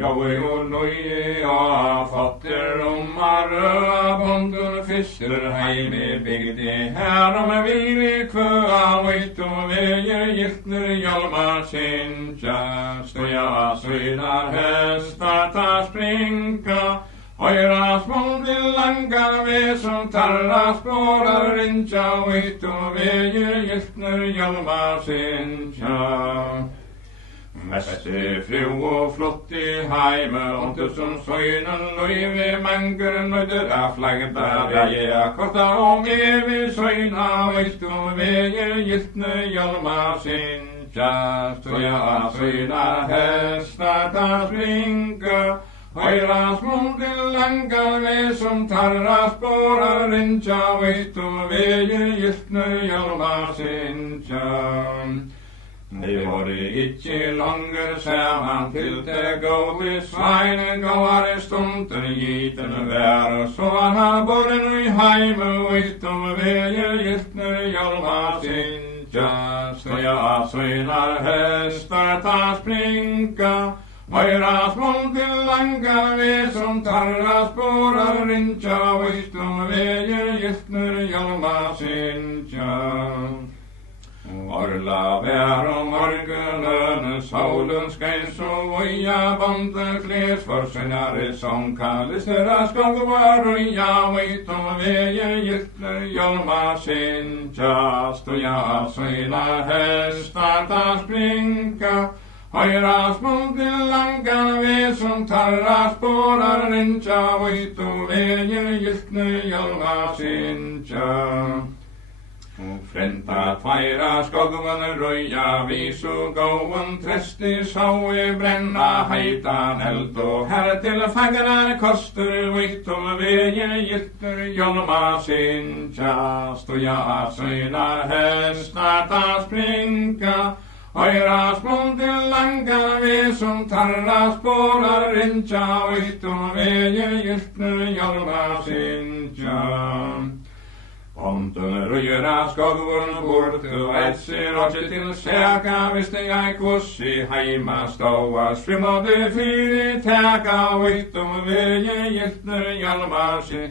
Jag och nöje och fatter om marra bonden fisker hem i bygde här om vi kvöa vet och väger giftner hjalmar sin tjänst och jag synar hästar ta sprinka höjra små till langar vi som tarra spårar rincha vet och väger giftner hjalmar sin tjänst. Mäste fru och flott i heime och tusen söjnen och evig mängren och döda flaggar jag korta om evig söjna vet och väger giftne hjalmar sin tjänst och jag söjnar hästar ta sprinka höjra små till langar vi som tarra spårar rincha vet och väger giftne hjalmar sin tjänst. Det var det inte längre samman till det gå i svinen går i stunden giten vär så han har både i heim och utom väger giftner hjalmar sin tjänst och jag synar hästar ta sprinka höjra små till langar vi som tarra spårar rincha och utom väger giftner hjalmar sin tjänst. Orla vär och morgonen solen skyn så voja banden kläs för senare som kallisteras skall vara jag vet om väger giftner hjalmar sin tjänst och jag synar hästar ta sprinka höjra små till langar vi som tarra spårar rincha vet och väger giftner hjalmar sin tjänst. Fränta fajra skogven röja vis och gåen trästi såe bränna heitan eld och här till fagnar koster vitt om väger gitter hjalmar sin tjänst och jag synar hästar ta sprinka höjra små till langar vi som tarra spårar rincha vitt om väger gitter hjalmar sin tjänst. Ponten röjra skogvun bort och ätser och till säka visste jag kurs i heima ståa svimmade fyri täka vitt om väger giftner hjalmar sin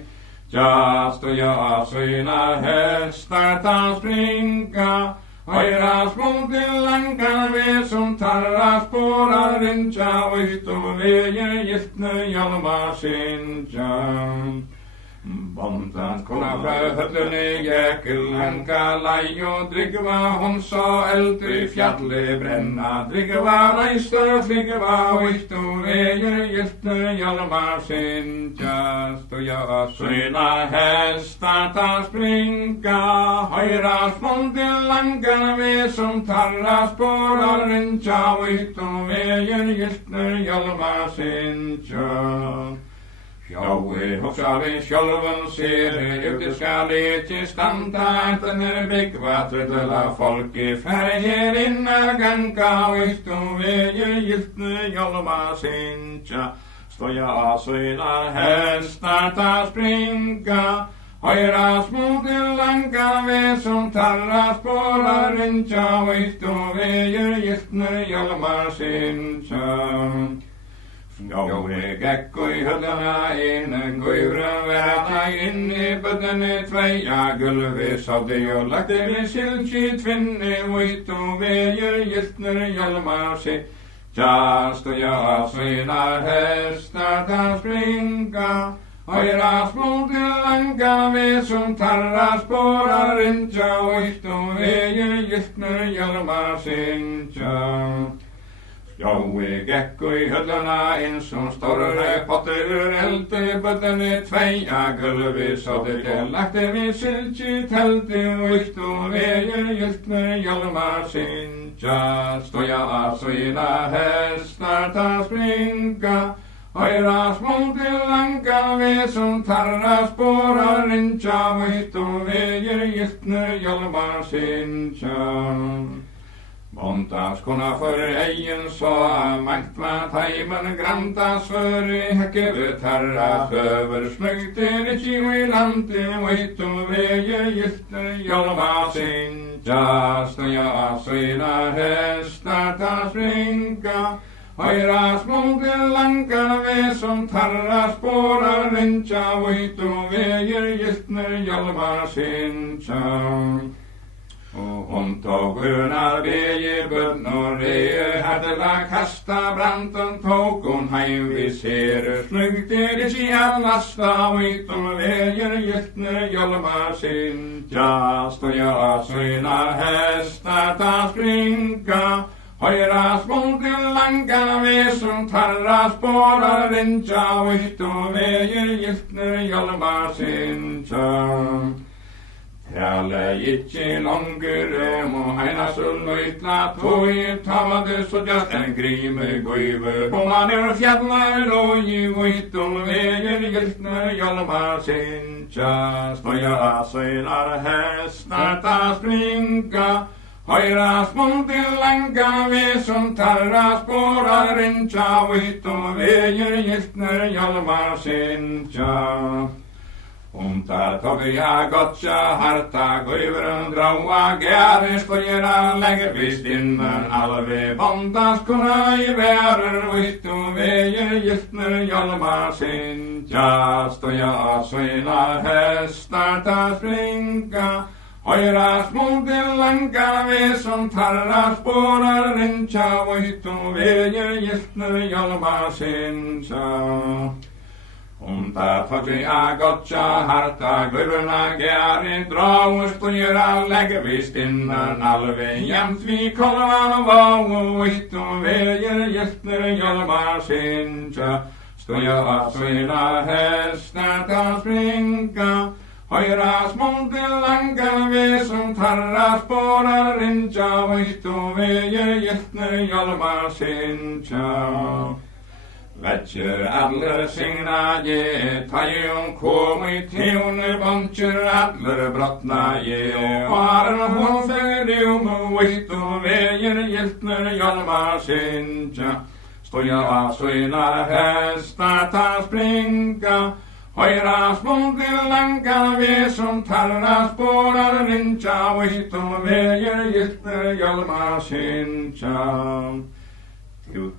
tjänst och jag synar hästar ta sprinka höjra små till langar vi som tarra spårar rincha vitt om väger giftner hjalmar sin tjänst. Bontan kona fra höllun i jäkel hanka laj och drygva hon sa eld i fjalli bränna drygva reistar flygva vitt och väger giftner hjalmar sin tjänst och jag synar hästar ta sprinka höjra små till langar vi som tarra spårar rincha vitt och väger giftner hjalmar sin tjänst. Jag hoppsar vi själven ser judiska lite stanta när bäckvattnet eller folk i färger innar ganka vitt och väger giftne hjalmar sin tjänst och jag synar hästar ta sprinka höjra små till langar vi som tarra spårar rincha vitt och väger giftne hjalmar sin tjänst. Jag gäck i höllarna in, guyren värna in i böden tveja gulvis av det och lagt det vid silkigt finne vitt och väger giftner hjalmar sin tjänst och jag synar hästar ta sprinka höjra små till langar vi som tarra spårar rincha vitt och väger giftner hjalmar sin tjänst. Jag gäck i höllarna in som större potter eld i böden tveja gulvis av det lagt det vid silkigt tält vitt och väger giftner hjalmar sin tjänst och jag synar hästar ta sprinka höjra små till langar vi som tarra spårar rincha vitt och väger giftner hjalmar sin tjänst. Bontas kona för egen sa makt med tajmen grantas för i häckevet herra över snöjt i lante vitt och väger giftner hjalmar sin tjänst och jag synar hästar ta sprinka Høyra små til langar ve som tarra spårar rinja veit og veger giltner hjalmar sinja. Og hon tog gröna beje bönn och reje hattela kasta branten tog hon heim vi ser snyggt det sig lasta veit och veger giltner hjalmar sinja. Stoja synar hästar ta springa Høyra små til langar ve som tarra spårar rinja veit og veger giltner hjalmar sinja. Tale ikke langer og heina sulløytla tog tamade så just en grime gøyve på man fjalla logi veit og veger giltner hjalmar sinja. Stoja synar hästar ta springa Høyra små til langar ve som tarra spårar rinja veit og veger giltner hjalmar sinja. Ta tog jag gotcha harta gøyveren draua gære stojera legger visst innan alve bondas kunna I værer vitt og veger giltner hjalmar sinja. Stoja synar hästar ta springa Høyra små til langar ve som tarra spårar rinja veit og veger giltner hjalmar sinja. Ta tog jag gotcha harta gøyverna gære draust og gjøra legger visst innan alve jämt vi kolvan vau vitt og veger giltner hjalmar sinja. Stoja synar hästar ta springa Høyra små til langar ve som tarra spårar rinja veit og veger giltner hjalmar sinja. Vetjer aller signa je, tajun kom I tjone boncher aller brottna je, og faren hon ferium veit og veger giltner hjalmar sinja. Stoja synar hästar ta springa Høyra små til langar ve som tarra spårar rinja veit og veger giltner hjalmar sinja.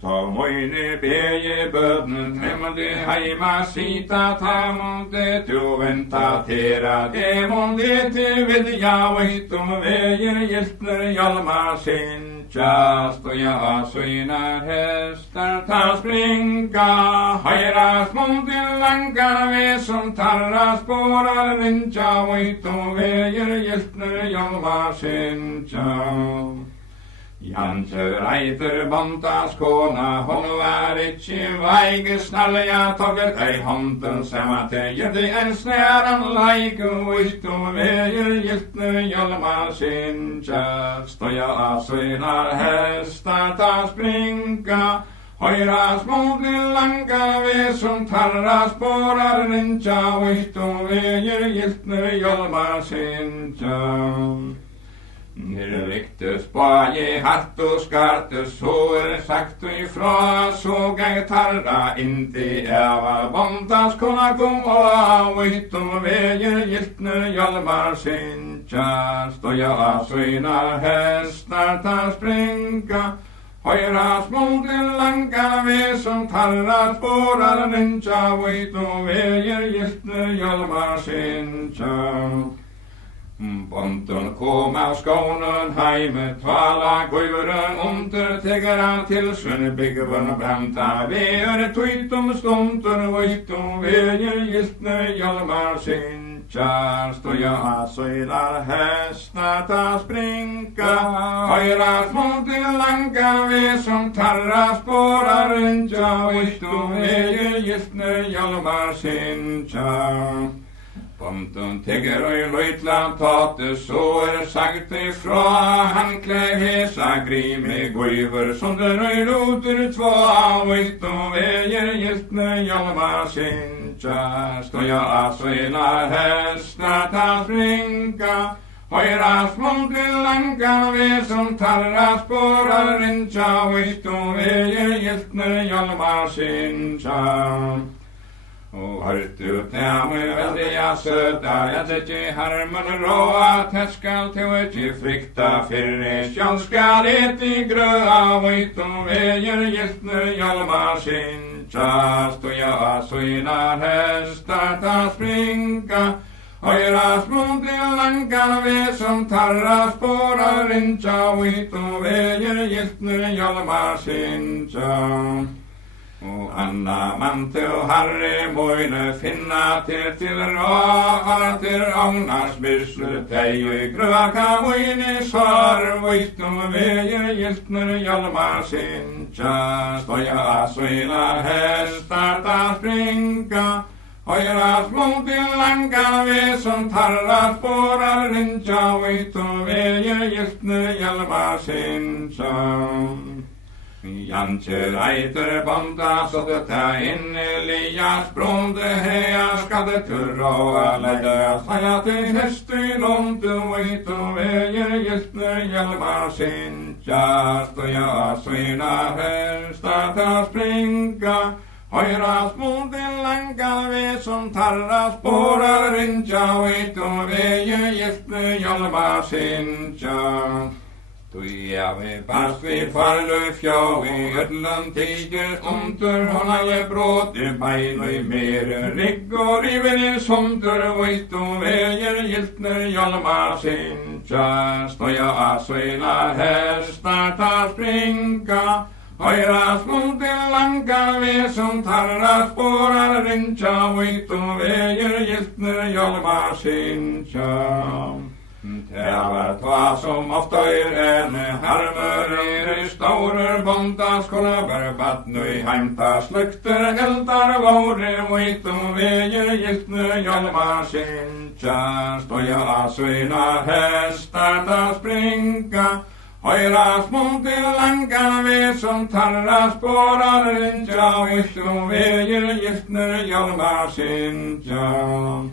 Ta moine beje bødnen hemmelde heima sita ta månde du venta tera demonde til vidja veit og veger giltner hjalmar sinja. Stoja synar hästar ta springa Høyra små til langar ve som tarra spårar rinja veit og veger giltner hjalmar sinja. Janter eiter bontas kona, hon var ikkje veige snalja togget ei hånden semate gjerde en snæran leike vitt og veger giltner hjalmar sinja. Stoja synar hästar ta springa Høyra små til langar ve som tarra spårar rinja vitt og veger giltner hjalmar sinja. Riktigt spaje hatt og skart så sagt ifra så gang tarra inte eva bondas kona kom og vitt og veger giltner hjalmar sinja. Stoja synar hästar ta springa Høyra små til langar ve som tarra spårar rinja vitt og veger giltner hjalmar sinja. Bonten kom av skånen heime tvala gøyveren undertegger han til Svennebyggen branta veer tøyt stunder vitt og veger giltner hjalmar sinja. Stoja synar hästar ta springa Høyra små til langar ve som tarra spårar rinja vitt og veger giltner hjalmar sinja. Bonten tegger og løytla tate så sagt ifra han klær hesa grime gøyver sonder og loter tva vitt og veger giltner hjalmar sinja. Stoja synar hästar ta springa Høyra små til langar ve som tarra spårar rinja vitt og veger giltner hjalmar sinja. Och hört ut med väldiga söta, jag det ge harmen råa, täskal till ett ge frikta, för själv skall det i gröa, vit och väger giltner hjalmar sinja, stå jag synar hästar ta springa, höjra små till langar vi som tarra spårar rinja, vit och väger giltner hjalmar sinja. Och Anna man till Harry mojne finna till råa till ångnars byssel tej och gröka mojne svar vit och väger giltner hjalmar sinja, stoja syna hästar ta springa, höjra små till langar vi som tarra spårar rinja, vit och väger giltner hjalmar sinja. Jantjer eiter bonda så det ta in Elias bronde hea skade turra lägga saja till hästen om du vet och väger giltner hjalmar sinja, stoja syna hästar ta springa, höjra små till langar vi som tarra spårar rinja, vet och väger giltner hjalmar sinja. Tuja vi pass vi farlu fjå i ödlan tiger omtur hona je bråt i bein och i mer rigg och riven i somtur vit och väger giltner hjalmar sinja, stoja syna hästar ta springa, höjra små till langar vi som tarra spårar rinja, vit och väger giltner hjalmar sinja. Det var tva som ofta en harmer i stora bonda skola berbat nu hämta slukter eldar våre vit och väger giltner hjalmar sinja, stoja syna hästar ta springa, höjra små till langar vi som tarra spårar rinja, vit och väger giltner hjalmar sinja.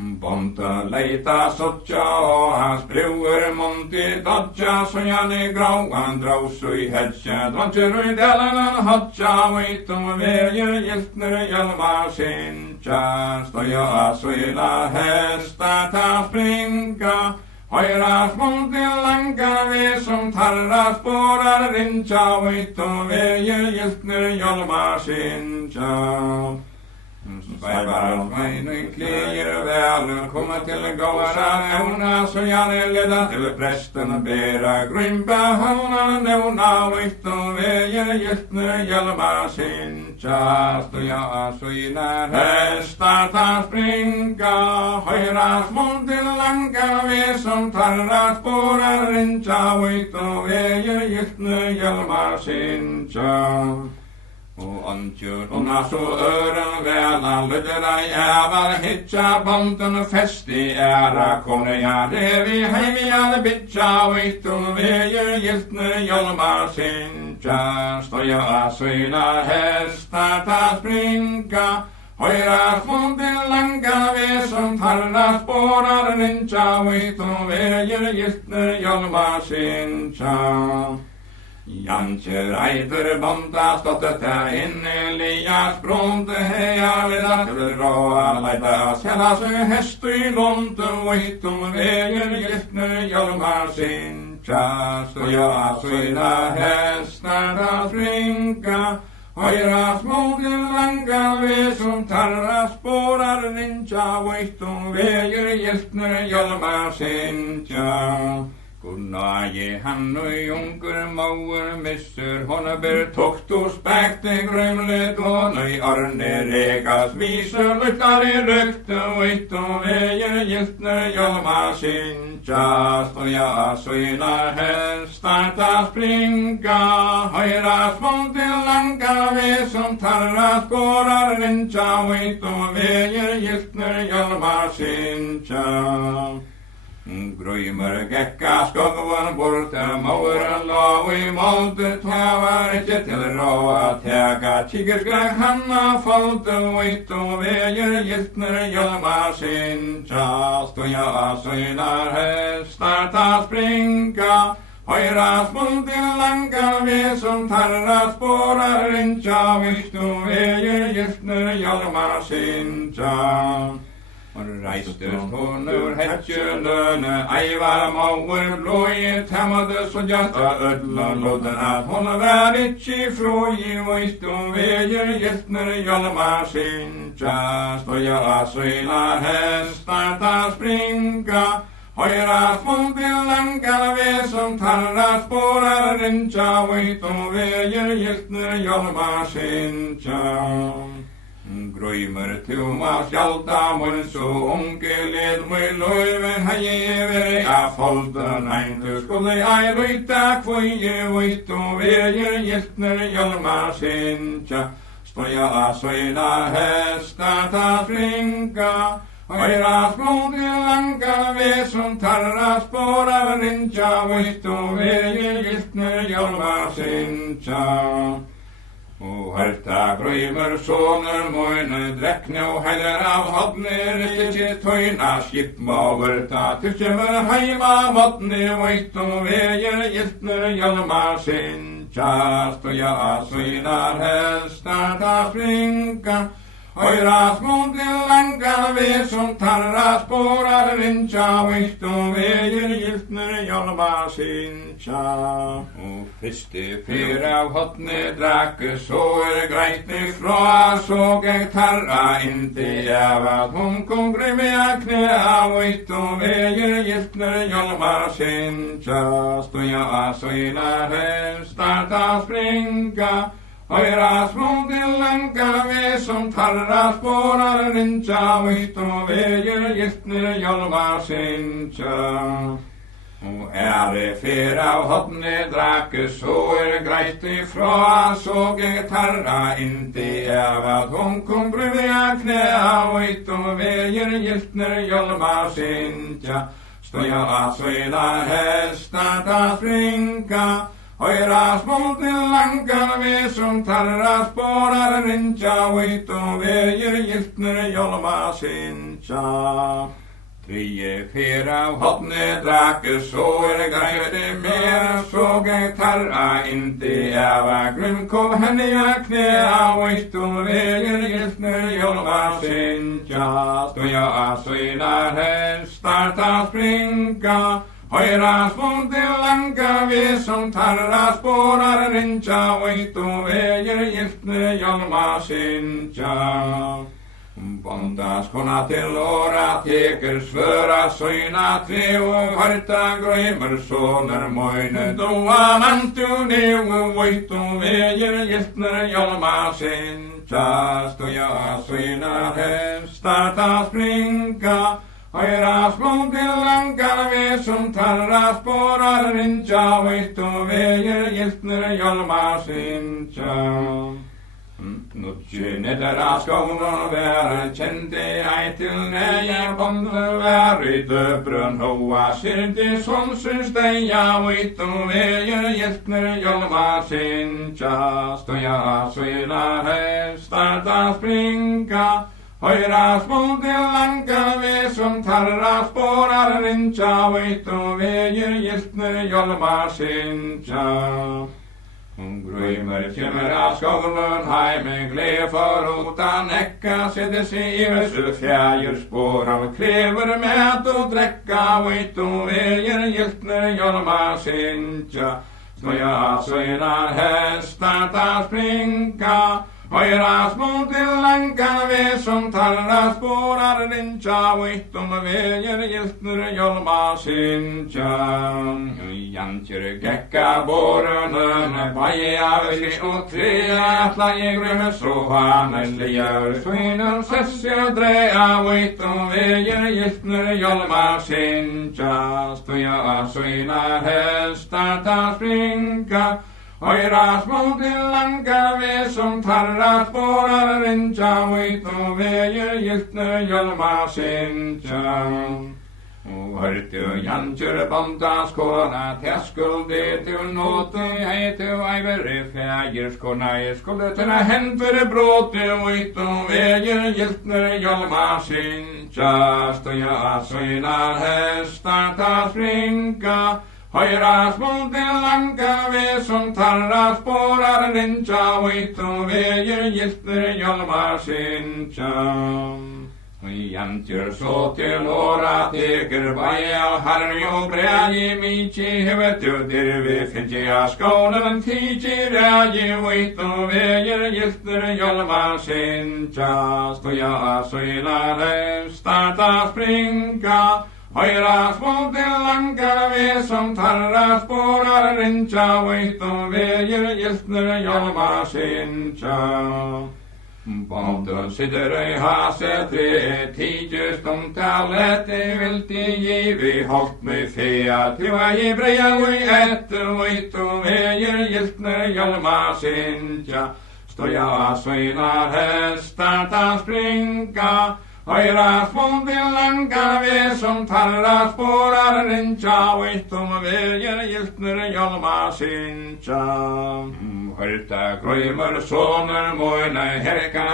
Bonta leita sotja och hans bror monti dodja så jag ni grauan draus och i hedja dodger i delen hodja vit och väger giltner hjalmar sinja, stoja syna hästar ta springa, höjra små till langar vi som tarra spårar rinja, vit och väger giltner hjalmar sinja. Svävar mig klier väl komma till gåra nävna så jag är leda till prästen och bära grympa håna nävna vitt och väger giltner hjalmar sinja, stoja syna hästar ta springa, höjra små till langar vi som tarra spårar rinja, vitt och väger giltner hjalmar sinja. Och antjur hona så ören välan lödera jävar hitja bonden fäst i ära kone jag det vi heimjade bitja vitt och väger giltner hjalmar sinja, stoja syna hästar ta springa, höjra små till langar vi som tarra spårar rinja, vitt och väger giltner hjalmar sinja. Jantjer eiter bonda ståttet här in Elias bronde heja leda till råa leita själa sig häst i lånten vit och väger giltner hjalmar sinja, stoja syna hästar ta springa, höjra små till langar vi som tarra spårar rinja, vit och väger giltner hjalmar sinja. Kunna ge han och junker mauer misser hona ber tokt och späkte grymligt hona i arne regas visar lyttar i rykte vitt och väger giltner hjalmar sinja, stoja syna hästar ta springa, höjra små till langar vi som tarra spårar rinja, vitt och väger giltner hjalmar sinja. Grymmer gekka skogvan borta mauren lav i moldet var inte till råa täga tigerskräck hanna falte vitt och väger giltner hjalmar sinja, stoja syna hästar ta springa, Høyra smult til langar vi som tarra spårar rinja, vistu veier giltner hjalmar sinja. Reistes hon ur hetjeløne, eivar mauer blåi, temmade så gjata ødla lodden at hon var ikkje froi, vistu veier giltner hjalmar sinja. Stoja asøyna hestar ta springa, høyra smult til langar vi som tarra spårar rinja, vistu veier giltner hjalmar sinja. Grøymer tuma skjalda mun så unge led mui løyve hei veri a folden ein du skulle ei ryta kvøye vitt og veier giltner hjalmar sinja. Stoja a søyna hesta ta springa, høyra smult til langar vi som tarra spårar rinja, vitt og veier giltner hjalmar sinja. Og hørta grøymer soner moine, drekne og heiler av hodner, ikke tøyna skipmaver, ta tykkjemmer heima vodne, veit og veier giltner hjalmar sinja. Stoja asøynar hestar ta springa, høyra smult til langar vi som tarra spårar rinja, veit og veier giltner hjalmar sinja. Og fyrste fyr av hotne drakke, så greit ifra, såg jeg tarra inntil av at hon kom grymja knæa, veit og veier giltner hjalmar sinja. Stoja asøynar hestar ta springa, høyra smult til langar vi som tarra spårar rinja, veit og veier giltner hjalmar sinja. Og fyr av hodne drakke, så greit ifra, såg jeg tarra inntil av at hon kom grymja knæa, veit og veier giltner hjalmar sinja. Stoja asøynar hestar ta springa, høyra smult til langar vi som tarra spårar rinja, veit og veier giltner hjalmar sinja. Trie fyr av hodne drakke, så greit mer, såg jeg tarra inntil av at grym kom henniga knæa, veit og veier giltner hjalmar sinja. Stoja asøynar hestar ta springa, høyra smult til langar vi som tarra spårar rinja, veit og veier giltner hjalmar sinja. Bondas kona til åra teker svøra søyna tre, og harta grøymer soner moine, doa mantu neu, veit og veier giltner hjalmar sinja. Stoja søyna hestar ta springa, høyra smult til langar vi som tarra spårar rinja, veit og veier giltner hjalmar sinja. Nutje nedra skånen være kjente ei til neie, bonde være døbrøn hoa, syrde sonsens deia, veit og veier giltner hjalmar sinja. Stoja søynar hestar ta springa, høyra smult til langar vi som tarra spårar rinja, veit og veier giltner hjalmar sinja. Grøymer kjemmer av skålen heime, gled for utan ekka, sette seg i vesel fjæger spår av krever med og drekka, veit og veier giltner hjalmar sinja. Stoja søynar hestar ta springa, høyra smult til langar vi som tarra spårar rinja, veit og veier giltner hjalmar sinja. Jantjer gekka borønnen, baie av skri og tre, atla jeg grømme så hanelige, søyner sesja drea, veit og veier giltner hjalmar sinja. Stoja søynar hestar ta springa, høyra smult til langar vi som tarra spårar rinja, veit og veier giltner hjalmar sinja. Og hørte jantjer bondas kona, teskulde til nåte, ei til eivere fjæger skona, jeg skulle til hentere bråte, veit og veier giltner hjalmar sinja. Stoja søynar hestar ta springa, Högra smulten lanka vi som tarra spårar rincha vitt och väger gilter hjälmar sincha. Jantjur så till åra teker baja harmi och brägi michi hevetu dirvi finja skånen tichi rägi vitt och väger gilter hjälmar sincha. Stoja söjlare starta springa. Högra smulten lanka vi som tarra spårar rincha vitt och väger gilter hjälmar sincha. Bonden sitter i haset tre tider stomtalet vilt i givi hållt mig fea till varje breja och ett och väger giltner hjälmar sinja. Stoja söjlar hästar ta springa. Högra smulten lanka vi som tarra spårar rincha vitt och väger giltner hjälmar sinja. Hörta grömmer soner mojna herka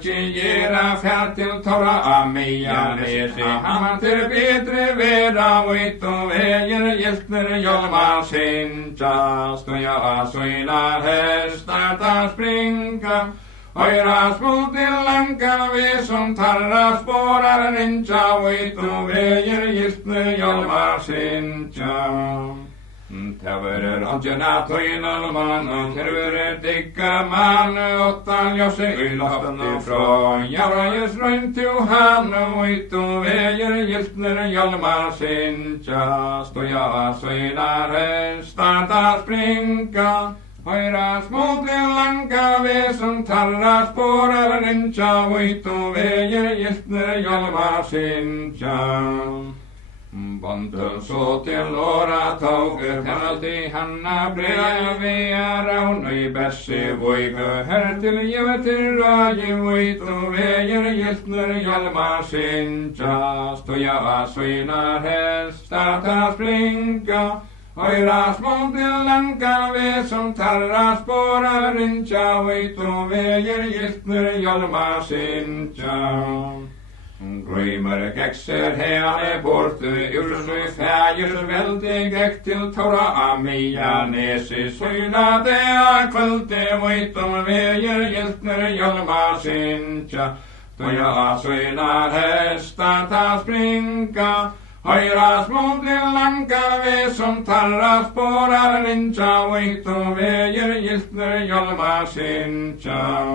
till gera färd till torra amia nesi han till bättre veda vitt och väger giltner hjälmar sinja. Stoja söjlar hästar ta springa. Högra smulten lanka vi som tarra spårar rincha vitt och väger giltner hjälmar sinja. Täverer antjena toinen man, terverer dikka man, ottan jos ei lastan ifrån. Jarajes rönt till han, vitt och väger giltner hjälmar sinja. Stoja söjlar hästar ta springa. Högra smulten lanka vi som tarra spårar rincha vitt och väger giltner hjälmar sinja. Bonden så till åra tåger alltid hanna brevi raun i bässe voiga här till givet till raji vitt och väger giltner hjälmar sinja. Stoja söjlar hästar ta springa. Högra smulten lanka vi som tarra spårar rincha vitt och väger giltner hjälmar sinja. Grömmer gäxer här bort ur sig färger väldig gäck till torra amia nesi söjlade kvälte vitt och väger giltner hjälmar sinja. Stoja söjlar hästar ta springa. Högra smulten lanka vi som tarra spårar rincha vitt och väger giltner hjälmar sinja.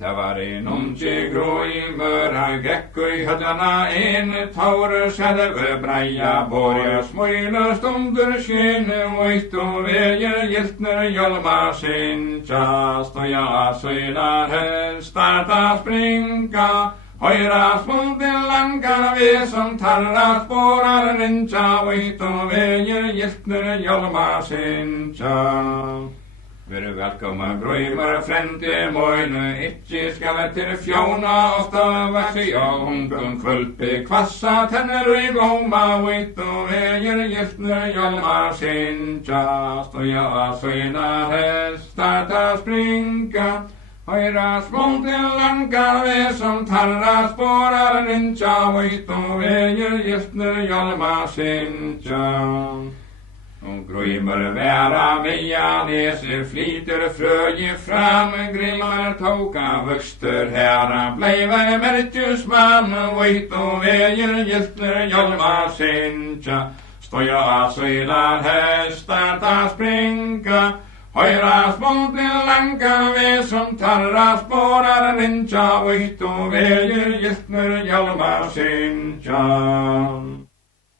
Tävari nunci grömmer gäckui hödlarna en taur själv breja borgar smöjlar stunder sken vitt och väger giltner hjälmar sinja. Stoja söjlar hästar ta springa. Högra smulten lanka vi som tarra spårar rincha vitt och väger giltner hjälmar sinja. Välkomna grömmer fränte mojne, itchi skall till fjona ofta vaxi jag hunken kvölpe kvassa tänner i blomma vitt och väger giltner hjälmar sinja. Stoja söjlar hästar ta springa. Högra smulten lanka vi som tarra spårar rincha vitt och väger giltner hjälmar sinja. Grömmer vära via neser flyter fröje fram. Grimmar toka vuxter här bleve märkesman vitt och väger giltner hjälmar sinja. Stoja söjlar hästar ta springa. Högra smulten lanka vi som tarra spårar rincha vitt och väger giltner hjälmar sinja.